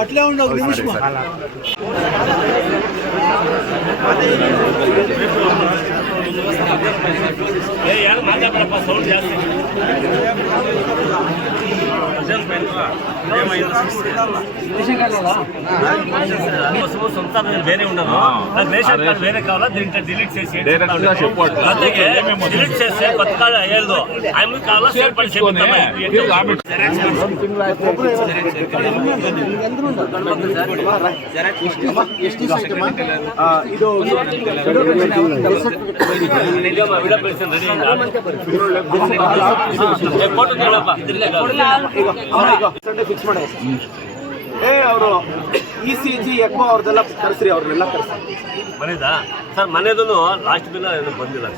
అట్లే ఉండవు నిమిషం వేరే ఉండదు రేషన్ కార్డు వేరే కావాలా దీంట్లో డిలీట్ చేసి డిలీట్ చేస్తే కొత్త కార్డు అయ్యేది ఆమె కావాలా ಫಿಕ್ಸ್ ಮಾಡಿ ಅವರು ECG ಎಕೋ ಅವ್ರದೆಲ್ಲ ಕರೆಸ್ರಿ ಅವ್ರನ್ನೆಲ್ಲ ಕರೆಸಿ ಮನೆದಾ ಸರ್ ಮನೆದು ಲಾಸ್ಟ್ ಬಿಲ್ ಏನು ಬಂದಿಲ್ಲ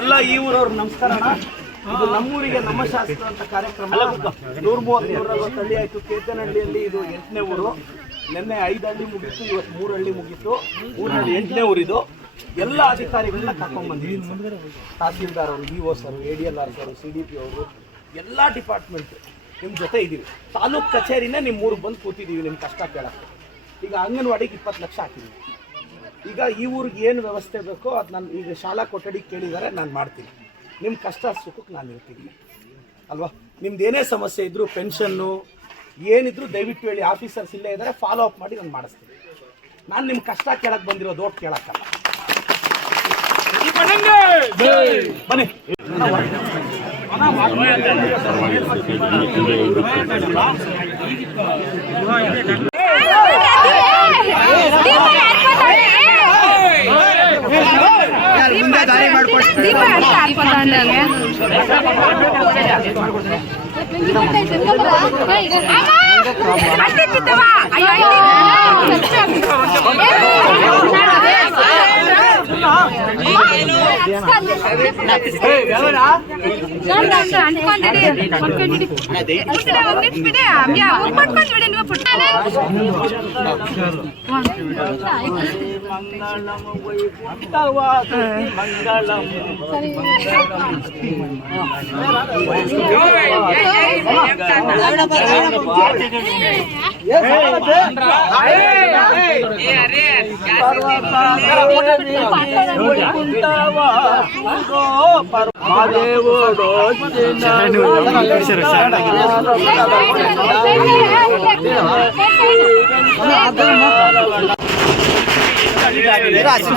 ಎಲ್ಲ ಈ ಊರವ್ರು ನಮಸ್ಕಾರ. ಇದು ನಮ್ಮೂರಿಗೆ ನಮ್ಮ ಶಾಸಕ ಅಂತ ಕಾರ್ಯಕ್ರಮ 130-140 ಹಳ್ಳಿ ಆಯ್ತು. ಕೇತನಹಳ್ಳಿಯಲ್ಲಿ ಇದು 8ನೇ ಊರು. ನಿನ್ನೆ 5 ಹಳ್ಳಿ ಮುಗಿತ್ತು, ಇವತ್ತು 3 ಹಳ್ಳಿ ಮುಗೀತು. 3 ಹಳ್ಳಿ 8ನೇ ಊರಿದು. ಎಲ್ಲ ಅಧಿಕಾರಿಗಳನ್ನ ಕರ್ಕೊಂಡ್ ಬಂದಿದ್ದೀವಿ. ತಹಸೀಲ್ದಾರ್ ಅವರು, BO sir, ADLR sir, CDP ಅವರು, ಎಲ್ಲ ಡಿಪಾರ್ಟ್ಮೆಂಟ್ ನಿಮ್ಮ ಜೊತೆ ಇದ್ದೀವಿ. ತಾಲೂಕು ಕಚೇರಿನೇ ನಿಮ್ಮ ಊರಿಗೆ ಬಂದು ಕೂತಿದ್ದೀವಿ ನಿಮ್ಮ ಕಷ್ಟ ಕೇಳಕ್ಕೆ. ಈಗ ಅಂಗನವಾಡಿಗೆ 20 ಲಕ್ಷ ಹಾಕಿದ್ದೀವಿ. ಈಗ ಈ ಊರಿಗೆ ಏನು ವ್ಯವಸ್ಥೆ ಬೇಕೋ ಅದು ನಾನು ಈಗ ಶಾಲಾ ಕೊಠಡಿ ಕೇಳಿದ್ದಾರೆ, ನಾನು ಮಾಡ್ತೀನಿ. ನಿಮ್ಮ ಕಷ್ಟ ಸುಖಕ್ಕೆ ನಾನು ಇರ್ತೀನಿ ಅಲ್ವಾ. ನಿಮ್ದು ಏನೇ ಸಮಸ್ಯೆ ಇದ್ದರೂ, ಪೆನ್ಷನ್ನು ಏನಿದ್ರು ದಯವಿಟ್ಟು ಹೇಳಿ. ಆಫೀಸರ್ಸ್ ಇಲ್ಲೇ ಇದ್ದಾರೆ, ಫಾಲೋ ಅಪ್ ಮಾಡಿ ನಾನು ಮಾಡಿಸ್ತೀನಿ. ನಾನು ನಿಮ್ಮ ಕಷ್ಟ ಕೇಳಕ್ಕೆ ಬಂದಿರೋದು ಓಟ್ ಕೇಳಕ್ಕಲ್ಲ. ಬನ್ನಿ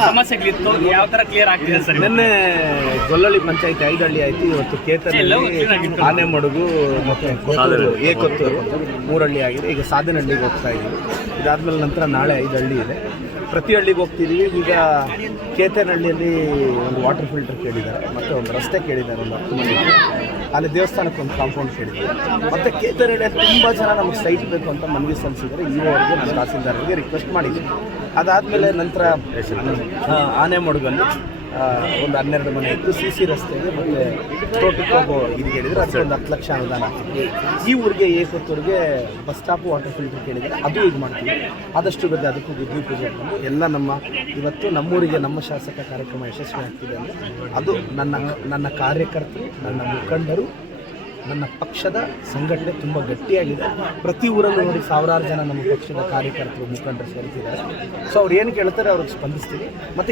ಸಮಸ್ಯೆಗಳಿತ್ತು, ಯಾವ ತರ ಕ್ಲಿಯರ್ ಆಗ್ತಿದೆ ಸರ್? ನಿನ್ನೆ ಗೊಲ್ಲಳ್ಳಿ ಪಂಚಾಯತಿ 5 ಹಳ್ಳಿ ಆಯ್ತು. ಇವತ್ತು ಕೇತನಹಳ್ಳಿ, ಆನೆಮಡುಗು ಮತ್ತೆ ಏಕೊತ್ತೂರು 3 ಹಳ್ಳಿ ಆಗಿದೆ. ಈಗ ಸಾಧನಹಳ್ಳಿಗೆ ಹೋಗ್ತಾ ಇದ್ದೀವಿ. ಇದಾದ್ಮೇಲೆ ನಂತರ ನಾಳೆ 5 ಹಳ್ಳಿ ಇದೆ. ಪ್ರತಿ ಹಳ್ಳಿಗೆ ಹೋಗ್ತಿದ್ದೀವಿ. ಈಗ ಕೇತನಹಳ್ಳಿಯಲ್ಲಿ ಒಂದು ವಾಟರ್ ಫಿಲ್ಟರ್ ಕೇಳಿದ್ದಾರೆ, ಮತ್ತು ಒಂದು ರಸ್ತೆ ಕೇಳಿದ್ದಾರೆ, ಒಂದು 10 ಮಂದಿ. ಅಲ್ಲಿ ದೇವಸ್ಥಾನಕ್ಕೆ ಒಂದು ಕಾಂಪೌಂಡ್ ಕೇಳಿದ್ದಾರೆ. ಮತ್ತು ಕೇತನಹಳ್ಳಿಯಲ್ಲಿ ತುಂಬ ಜನ ನಮಗೆ ಸೈಟ್ ಬೇಕು ಅಂತ ಮನವಿ ಸಲ್ಲಿಸಿದ್ದಾರೆ. ಅವರಿಗೆ ನಮ್ಮ ತಹಸೀಲ್ದಾರ್ಗೆ ರಿಕ್ವೆಸ್ಟ್ ಮಾಡಿದ್ದೀವಿ. ಅದಾದಮೇಲೆ ನಂತರ ಆನೆಮಡುಗಲ್ಲಿ ಒಂದು 12 ಮನೆ ಇತ್ತು. CC ರಸ್ತೆಗೆ ಮತ್ತು ತೋಟಕ್ಕೆ ಹೋಗೋ ಇದು ಕೇಳಿದರೆ ಅದಕ್ಕೆ ಒಂದು 10 ಲಕ್ಷ ಅನುದಾನ ಹಾಕಿದ್ವಿ. ಈ ಊರಿಗೆ ಏಕೊತ್ತೂರಿಗೆ ಬಸ್ ಸ್ಟಾಪ್ ವಾಟರ್ ಫಿಲ್ಟರ್ ಕೇಳಿದರೆ ಅದು ಇದು ಮಾಡ್ತೀವಿ. ಆದಷ್ಟು ಬೇಗ ಅದಕ್ಕೂ ಬುದ್ಧಿ ಪೂಜೆ ಬಂದು ಎಲ್ಲ ಇವತ್ತು ನಮ್ಮೂರಿಗೆ ನಮ್ಮ ಶಾಸಕ ಕಾರ್ಯಕ್ರಮ ಯಶಸ್ವಿ ಆಗ್ತಿದೆ ಅಂದರೆ ಅದು ನನ್ನ ಕಾರ್ಯಕರ್ತರು, ನನ್ನ ಮುಖಂಡರು, ನನ್ನ ಪಕ್ಷದ ಸಂಘಟನೆ ತುಂಬ ಗಟ್ಟಿಯಾಗಿದೆ. ಪ್ರತಿ ಊರಲ್ಲೂ ನೋಡಿ ಸಾವಿರಾರು ಜನ ನಮ್ಮ ಪಕ್ಷದ ಕಾರ್ಯಕರ್ತರು, ಮುಖಂಡರು ಸೇರ್ತಿದ್ದಾರೆ. ಸೊ ಅವ್ರು ಏನು ಕೇಳ್ತಾರೆ ಅವ್ರಿಗೆ ಸ್ಪಂದಿಸ್ತೀವಿ. ಮತ್ತು